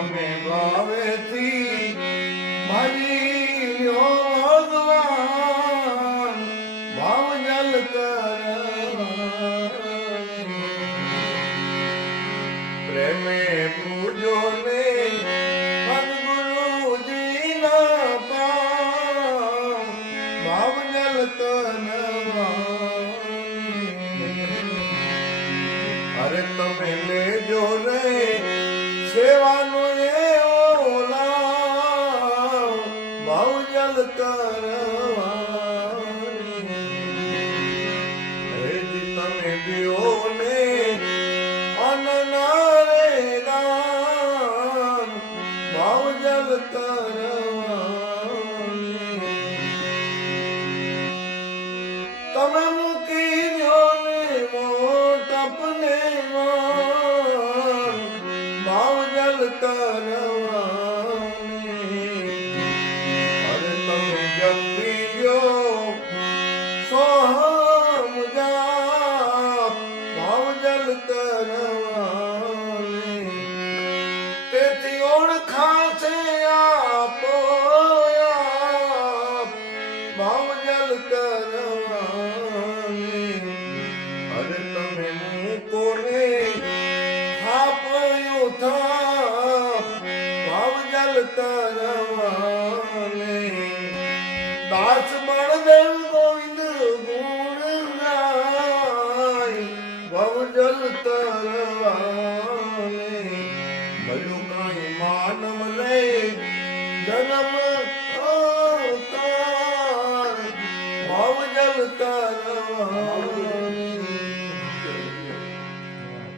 તમે ભાવેથી મારી ભગવાન ભાવ જલ પ્રેમે પૂજો ને સદગુરુજી ના ભાવ જલ અરે તમે લેજો રે સેવાનો એવો લાવ ભાવ જલ કરવાની તમે દિયો ને અનનારે દાન ભાવ જલ કરવાની તમે મૂકી દો ને મોટપને ભાવ જલ કરવાની અરે તમે જપી લો સોહમ જાપ ભાવ જલ કરવાની તેથી ઓળખાશે આપો ભાવ જલ કરવાની અરે તમે મૂકો ને થાપયું થાપ ભાવ જલ કરવાની દાસ બળદેવ ગોવિંદ ગુણ ગાય ભાવ જલ કરવાની મળ્યું કાંઈ માનવ રે જન્મ અવતાર ભાવ જલ કરવાની